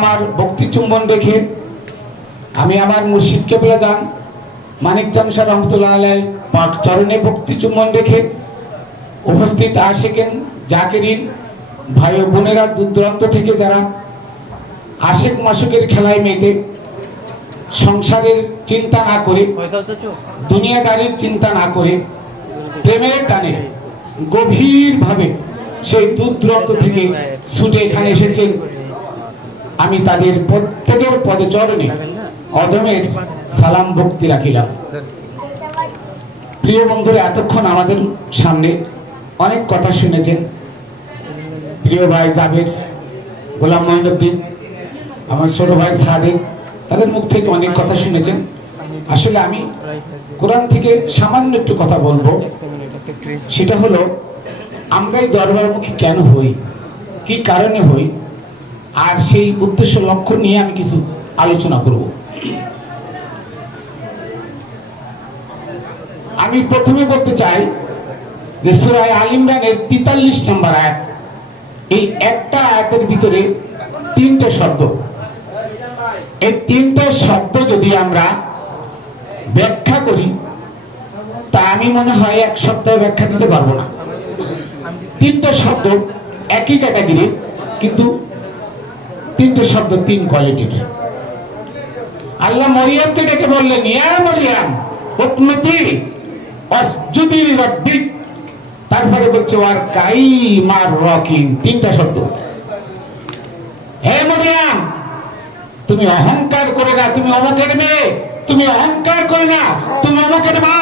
আমার ভক্তি চুম্বন রেখে আমি আমার মুর্শিদ কেবলা যান। মানিক চান রহমতুল্লাহ আলাই পাক চরণে ভক্তি চুম্বন রেখে উপস্থিত আশেকেন জাকিরিন, ভাই ও বোনেরা দূর দূরান্ত থেকে যারা আশেক মাসুকের খেলায় মেতে সংসারের চিন্তা না করে, দুনিয়াদারির চিন্তা না করে, প্রেমের টানে গভীরভাবে সেই দূর দূরান্ত থেকে ছুটে এখানে এসেছেন আমি তাদের প্রত্যেকের পদে চরণে অদমের সালাম ভক্তি রাখিলাম। প্রিয় বন্ধুরা, এতক্ষণ আমাদের সামনে অনেক কথা শুনেছেন। প্রিয় ভাই জাবের, গোলাম মহিনুদ্দিন, আমার ছোট ভাই সাদেক, তাদের মুখ থেকে অনেক কথা শুনেছেন। আসলে আমি কোরআন থেকে সামান্য একটু কথা বলব। সেটা হলো, আমরাই দরবারমুখী কেন হই? কি কারণে হই? আর সেই উদ্দেশ্য, লক্ষ্য নিয়ে আমি কিছু আলোচনা করব। আমি প্রথমে বলতে চাই যে সুরায় আল ইমরানের তেতাল্লিশ নম্বর আয়াত, এই একটা আয়াতের ভিতরে তিনটে শব্দ। এই তিনটে শব্দ যদি আমরা ব্যাখ্যা করি, তা আমি মনে হয় এক সপ্তাহে ব্যাখ্যা দিতে পারব না। তিনটে শব্দ একই ক্যাটাগরি কিন্তু তিনটে শব্দ, তিন কোয়ালিটির আল্লাহ মরিয়ামকে ডেকে বললেন ইয়া মরিয়াম উন্নতি অসজুদি রব্বিক তারপরে বলছে আর কাই মার রকিং তিনটা শব্দ। হে মরিয়াম, তুমি অহংকার করে না, তুমি অমকের মেয়ে, তুমি অহংকার করে না, তুমি অমকের মা,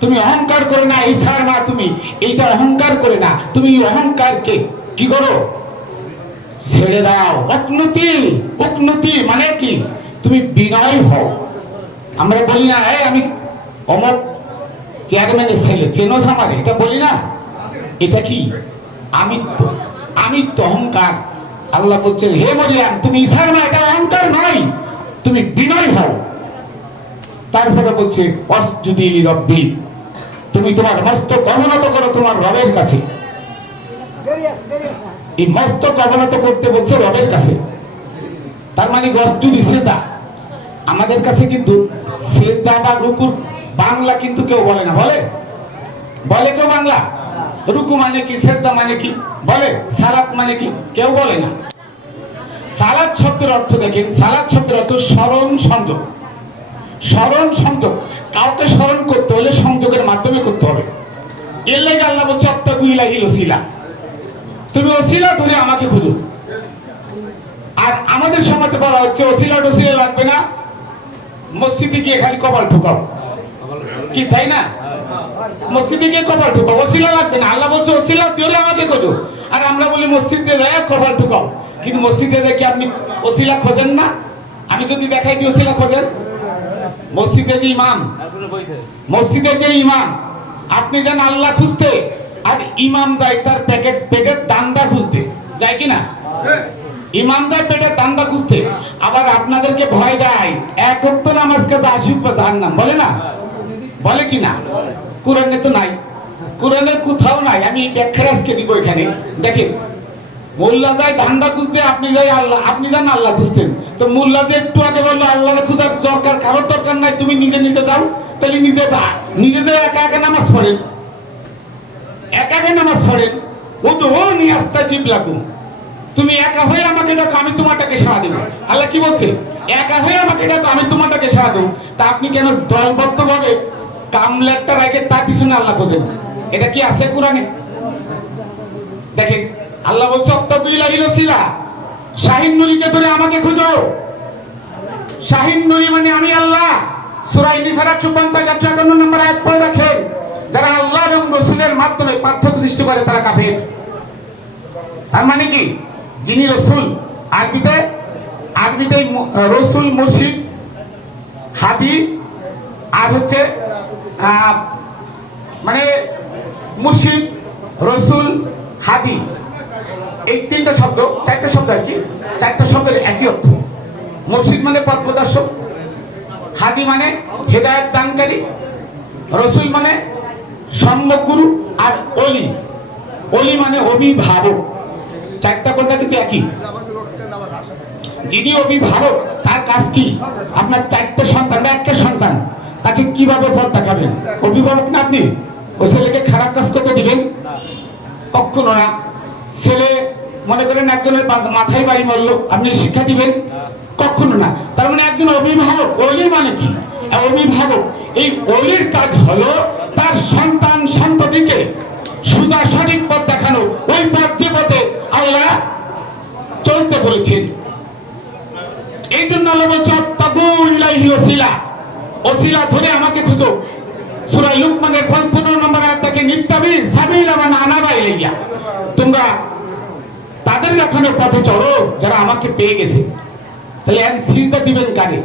তুমি অহংকার করে না, ঈশার মা তুমি। এইটা অহংকার করে না, তুমি অহংকারকে কি করো? ছেড়ে দাও। উন্নতি উন্নতি মানে কি? তুমি বিনয় হও। আমরা বলি না, এই আমি অমক চেয়ারম্যানের ছেলে, চেনোস আমারে? এটা বলি না। এটা কি? আমি আমি তো অহংকার। আল্লাহ বলছেন, হে মরিয়াম, তুমি ঈশার না এটা অহংকার নয়। তুমি বিনয় হও। তারপরে বলছে অসজুদি রব্বি তুমি তোমার মস্তক অবনত করো তোমার রবের কাছে। এই মস্তক অবনত করতে বলছে রবের কাছে। তার মানে গসজুদি সেদা আমাদের কাছে কিন্তু সেজদা বা রুকুর বাংলা কিন্তু কেউ বলে না। বলে? বলে কেউ বাংলা? রুকু মানে কি সেজদা মানে কি? বলে? সালাত মানে কি? কেউ বলে না। সালাত শব্দের অর্থ দেখেন, সালাত শব্দের অর্থ স্মরণ সংযোগ। স্মরণ সংযোগ। কাউকে স্মরণ করতে হলে সংযোগের মাধ্যমে করতে হবে। এর লেগে আল্লাহ বলছে অত্তা দুইলা হিল ওসিলা তুমি ওসিলা ধরে আমাকে খুঁজো। আর আমাদের সমাজে বলা হচ্ছে, ওসিলা টসিলা লাগবে না। মসজিদে গিয়ে খালি কপাল ঠুকাও। কি, তাই না? মসজিদে গিয়ে কপাল ঠুকাও। ওসিলা লাগবে না। আল্লাহ বলছে, ওসিলা ধরে আমাকে খোঁজো। আর আমরা বলি, মসজিদে যায়, কপাল ঠুকাও। কিন্তু মসজিদে দেখি আপনি ওসিলা খোঁজেন না? আমি যদি দেখাই দিই, ওসিলা খোঁজেন? মসজিদে যে ইমাম। মসজিদে যে ইমাম। আপনি যান আল্লাহ খুঁজতে আর ইমাম যায় তার প্যাকেট প্যাকেট দান্দা খুঁজতে। যায় কি না ইমামদার পেটে দান্দা খুঁজতে। আবার আপনাদেরকে ভয় দেয় এক অক্ত নামাজ কাছে আশি জাহান নাম বলে না? বলে কি না কোরআনে তো নাই। কোরআনে কোথাও নাই। আমি ব্যাখ্যা আজকে দিব এখানে। দেখেন মোল্লা যায় ধান্দা খুঁজতে আপনি যাই আল্লাহ আপনি যান আল্লাহ খুঁজতেন। তো মোল্লা যে একটু আগে বলল আল্লাহ খোঁজার দরকার কারোর দরকার নাই তুমি নিজে নিজে যাও তাহলে নিজে বা নিজে যে একা একা নামাজ পড়েন। একা একা নামাজ পড়েন ও তো ও নিয়ে আসতা জীব লাগুম তুমি একা হয়ে আমাকে ডাকো, আমি তোমারটাকে সাড়া দেবো। আল্লাহ কি বলছে? একা হয়ে আমাকে ডাকো, আমি তোমারটাকে সাড়া দেবো। তা আপনি কেন দলবদ্ধ ভাবে কামলেটটা রেখে তার পিছনে আল্লাহ খোঁজেন এটা কি আছে কোরআনে? দেখেন, আল্লাহ বলছে অত্তাবিলা ইলাসিলা শাহিন নুরিকে ধরে আমাকে খুঁজো? শাহিন নুরি মানে আমি আল্লাহ। সূরা নিসারা 54 54 নম্বর আয়াত পড়ে রাখেন যারা আল্লাহ এবং রাসূলের মাধ্যমে পার্থক্য সৃষ্টি করে, তারা কাফের। তার মানে কি? যিনি রসুল, আরবিতে আরবিতে রসুল, মুর্শিদ, হাদি, আর হচ্ছে মানে মুর্শিদ, রসুল, হাদি। এই তিনটা শব্দ, চারটা শব্দ আর কি? চারটা শব্দের একই অর্থ। মুর্শিদ মানে পথ প্রদর্শক হাদি মানে হেদায়ত দানকারী, রসুল মানে সম্যক আর অলি। অলি মানে অভিভাবক। চারটা কথা কিন্তু একই। যিনি অভিভাবক, তার কাজ কি? আপনার চারটে সন্তান বা একটা সন্তান, তাকে কীভাবে পথ দেখাবেন? অভিভাবক না আপনি? ওই ছেলেকে খারাপ কাজ করতে দিবেন? কখনো না। ছেলে মনে করেন একজনের মাথায় বাড়ি মারলো, আপনি শিক্ষা দিবেন? কখনো না। তার মানে একজন অভিভাবক, অলি মানে কি? অভিভাবক, এই অলির কাজ হলো তার সন্তান সন্ততিকে সুদা সঠিক পথ দেখানো, ওই পথ যে পথে আল্লাহ চলতে বলেছেন। এই জন্য আল্লাহ ওসিলা। ওসিলা ধরে আমাকে খুঁজো। লুকমানের 15 নম্বর তোমরা তাদের দেখানো পথে চলো যারা আমাকে পেয়ে গেছে। তাহলে এখন সিজদা দিবেন কারে?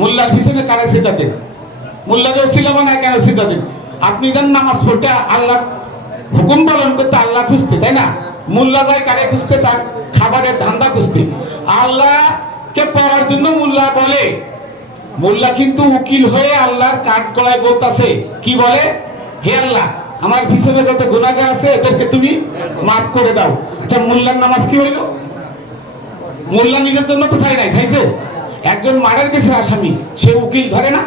মোল্লার পিছনে কারে সিজদা দেন? মোল্লাকে ওসিলা বানায় কেন সিজদা দেন? আপনি যান নামাজ পড়তে আল্লাহ হুকুম পালন করতে আল্লাহ খুঁজতে, তাই না? মোল্লা যায় কারে খুঁজতে? তার খাবারের ধান্দা খুঁজতে। আল্লাহকে পাওয়ার জন্য মোল্লা বলে। মোল্লা কিন্তু উকিল হয়ে আল্লাহর কাঠ গলায় বলতাছে। কি বলে? হে আল্লাহ, আমার পিছনে যত গুণাগার আছে, এদেরকে তুমি মাফ করে দাও। আচ্ছা মোল্লার নামাজ কি হইল? মোল্লা নিজের জন্য তো চাই নাই, চাইছে? একজন মারের কেসের আসামি, সে উকিল ধরে না?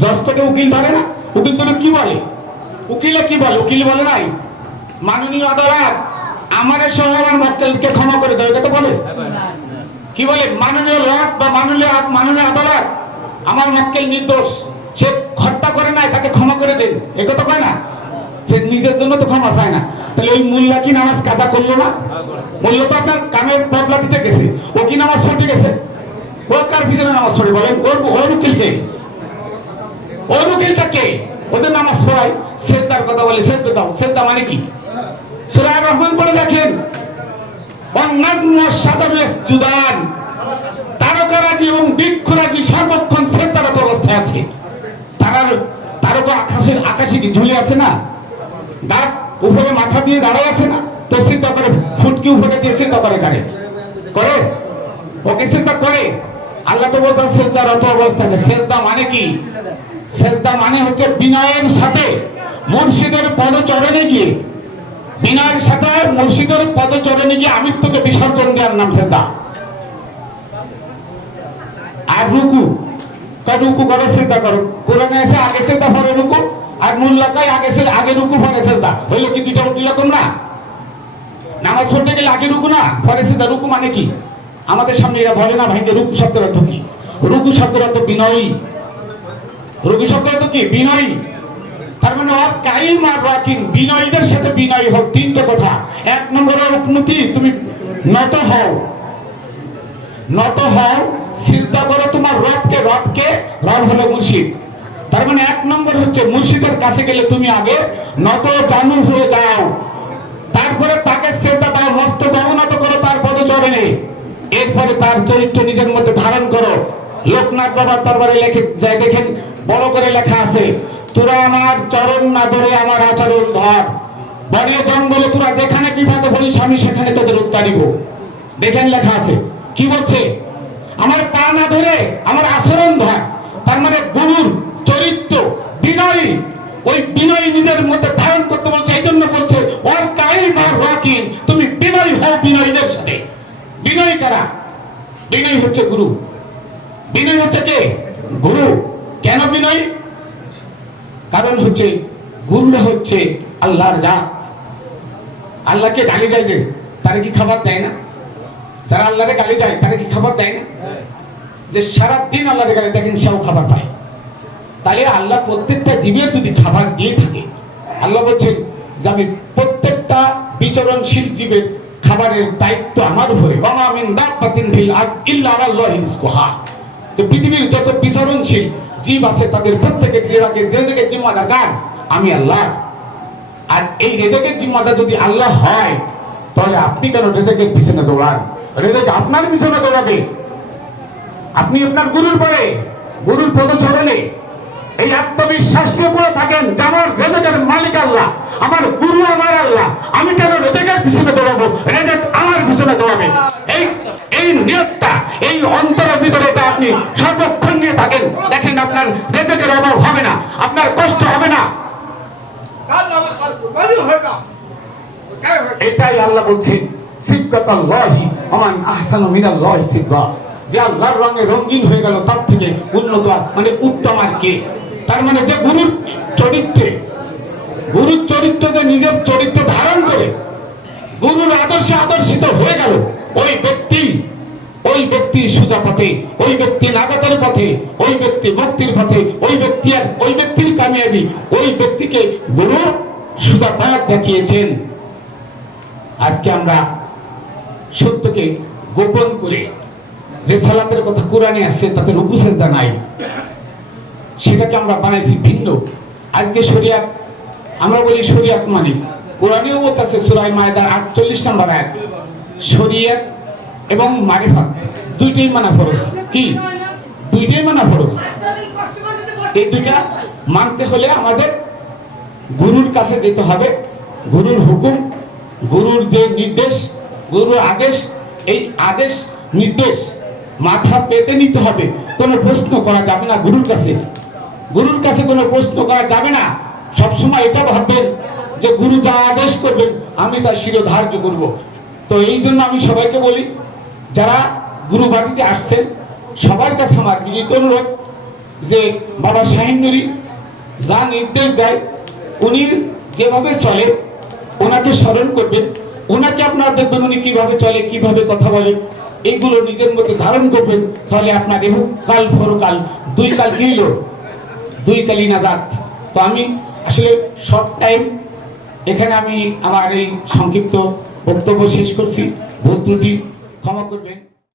জজ উকিল ধরে না? উকিল ধরে কি বলে? উকিলে কি বলে? উকিল বলে নাই। মাননীয় আদালত আমার সহ আমার মক্কেলকে ক্ষমা করে দাও, এটা তো বলে। কি বলে? মাননীয় লট বা মাননীয় মাননীয় আদালত, আমার মক্কেল নির্দোষ, সে হত্যা করে নাই, তাকে ক্ষমা করে দেন। এ কথা কয় না? সে নিজের জন্য তো ক্ষমা চায় না। তাহলে ওই মোল্লা কি নামাজ কাজা করল না? মোল্লা তো আপনার কামের বদলা দিতে গেছে। ও কি নামাজ পড়তে গেছে? ও কার পিছনে নামাজ পড়ে বলেন? ওর ওর উকিলকে। ওর উকিলটা কে ও যে নামাজ পড়ায় সেজদার কথা বলে সেজদা দাও সেজদা মানে কি? সূরা রহমান পড়ে দেখেন তারকারাজি এবং বৃক্ষরাজি সর্বক্ষণ সেজদারত অবস্থায় আছে। তারার তারকা আকাশের আকাশে কি ঝুলে আছে না? গাছ উপরে মাথা দিয়ে দাঁড়ায় আছে না? তো সিদ্ধা করে ফুটকি উপরে দিয়ে সিদ্ধা করে করে করে? ওকে সিদ্ধা করে? আল্লাহ তো বলতে সেজদারত অবস্থায় সেজদা মানে কি? সেজদা মানে হচ্ছে বিনয়ের সাথে মুর্শিদের পদচরণে গিয়ে। বিনয়ের সাথে মুর্শিদের পদচরণে গিয়ে আমিত্বকে বিসর্জন দেওয়ার নাম সেজদা। আর রুকু রুকু করে সেজদা করো। কোরআনে এসে আগে সেজদা, পরে রুকু। আর মোল্লাকাই আগে সে আগে রুকু, পরে সেজদা। হইল কি দুইটা দুই না? নামাজ পড়তে গেলে আগে রুকু না? পরে সেজদা। রুকু মানে কি? আমাদের সামনে এরা বলে না ভাইকে রুকু শব্দের অর্থ কি? রুকু শব্দের অর্থ বিনয়ী। শব্দের অর্থ কি? বিনয়ী। তার মানে আর কাইম আর রাকিন বিনয়ীদের সাথে বিনয়ী হোক, তিনটে কথা। এক নম্বরে উন্নতি তুমি নত হও। নত হও, সিজদা করো তোমার রবকে রবকে, রব হলো মুর্শিদ। তার মানে এক নম্বর হচ্ছে মুর্শিদের কাছে গেলে তুমি আগে নত জানু হয়ে যাও। তারপরে তাকে সেজদা দাও মস্তক অবনত করো তার পদচরণে এরপরে তার চরিত্র নিজের মধ্যে ধারণ করো। লোকনাথ বাবার দরবারে লেখে দেখেন বড় করে লেখা আছে, তোরা আমার চরণ না ধরে আমার আচরণ ধর। বনে জঙ্গলে তোরা যেখানে বিপদ বলিস আমি সেখানে তোদের উত্তারিব দেখেন লেখা আছে। কি বলছে? আমার পা না ধরে আমার আচরণ ধর। তার মানে গুরুর চরিত্র, বিনয়ী। ওই বিনয়ী নিজের মধ্যে ধারণ করতে বলছে এই জন্য বলছে, ওর কাই না রাকিন তুমি বিনয়ী হও বিনয়ীদের সাথে। বিনয়ী কারা? বিনয়ী হচ্ছে গুরু। বিনয়ী হচ্ছে কে? গুরু। বিনয়ী কারণ হচ্ছে হচ্ছে আল্লাহর আল্লাহকে গালি দেয় যে, তারা কি খাবার দেয় না? যারা আল্লাহরে গালি দেয়, তারা কি খাবার দেয় না? যে সারা দিন আল্লাহরে গালি দেয় কিন্তু সেও খাবার পায়? তাহলে আল্লাহ প্রত্যেকটা জীবে যদি খাবার দিয়ে থাকে, আল্লাহ বলছেন যে আমি প্রত্যেকটা বিচরণশীল জীবের খাবারের দায়িত্ব আমার উপরে। মিন ফিল আরদ ইল্লা রিজকুহা। তো পৃথিবীর যত বিচরণশীল জীব আছে তাদের প্রত্যেকের রেজাকের রেজাকের জিম্মাদার কার আমি আল্লাহ। আর এই রেজাকের জিম্মাদার যদি আল্লাহ হয়, তাহলে আপনি কেন রেজাকের পিছনে দৌড়ান? আপনার পিছনে দৌড়াবে। আপনি আপনার গুরুর পরে গুরুর পদচরণে এই আত্মবিশ্বাস নিয়ে পড়ে থাকেন আমার রেজাকের মালিক আল্লাহ, আমার গুরু আমার আল্লাহ, আমি কেন রেজাকের পিছনে দৌড়াবো? রেজাক আমার পিছনে দৌড়াবে। এই এই নিয়তটা এই অন্তরের ভিতরেটা আপনি সর্বক্ষণ নিয়ে থাকেন। দেখেন আপনার রেজেকের অভাব হবে না, আপনার কষ্ট হবে না। এটাই আল্লাহ বলছেন সিবকাতাল লহি আমান আহসানু মিনাল্লাহি সিবকা যে আল্লাহর রঙে রঙিন হয়ে গেল, তার থেকে উন্নত মানে উত্তম আর কে? তার মানে যে গুরুর চরিত্রে, গুরুর চরিত্র যে নিজের চরিত্র ধারণ করে, গুরুর আদর্শে আদর্শিত হয়ে গেল, ওই ব্যক্তি ওই ব্যক্তি সুজা পথে, ওই ব্যক্তি নাজাতের পথে, ওই ব্যক্তি মুক্তির পথে, ওই ব্যক্তি আর ওই ব্যক্তির কামিয়াবি, ওই ব্যক্তিকে গুরু সুজা পথ দেখিয়েছেন। আজকে আমরা সত্যকে গোপন করে যে সালাতের কথা কোরআনে আসছে তাতে রুকু সেজদা নাই। সেটাকে আমরা বানাইছি ভিন্ন। আজকে শরিয়াত আমরা বলি শরিয়াত মানে কোরআনেও বলতেছে সুরাই মায়দার আটচল্লিশ নম্বর এক শরিয়াত এবং মারিফাত দুইটাই মানা ফরজ। কি? দুইটাই মানা ফরজ। এই দুইটা মানতে হলে আমাদের গুরুর কাছে যেতে হবে। গুরুর হুকুম, গুরুর যে নির্দেশ, গুরুর আদেশ, এই আদেশ, নির্দেশ মাথা পেতে নিতে হবে। কোনো প্রশ্ন করা যাবে না গুরুর কাছে। গুরুর কাছে কোনো প্রশ্ন করা যাবে না। সবসময় এটা ভাববেন যে গুরু যা আদেশ করবেন, আমি তার শিরোধার্য করব। তো এই জন্য আমি সবাইকে বলি যারা গুরু বাড়িতে আসছেন, সবার কাছে আমার বিনীত অনুরোধ যে বাবা শাহিন নুরি, যা নির্দেশ দেয়, উনি যেভাবে চলে, ওনাকে স্মরণ করবেন। ওনাকে আপনার দেখবেন উনি কীভাবে চলে, কীভাবে কথা বলে এইগুলো নিজের মধ্যে ধারণ করবেন। তাহলে আপনার এহ কাল ভরকাল দুই কাল কি হইল দুই কালই না যাক তো আমি আসলে সব টাইম এখানে আমি আমার এই সংক্ষিপ্ত বক্তব্য শেষ করছি। ভুল ত্রুটি ক্ষমা করবেন।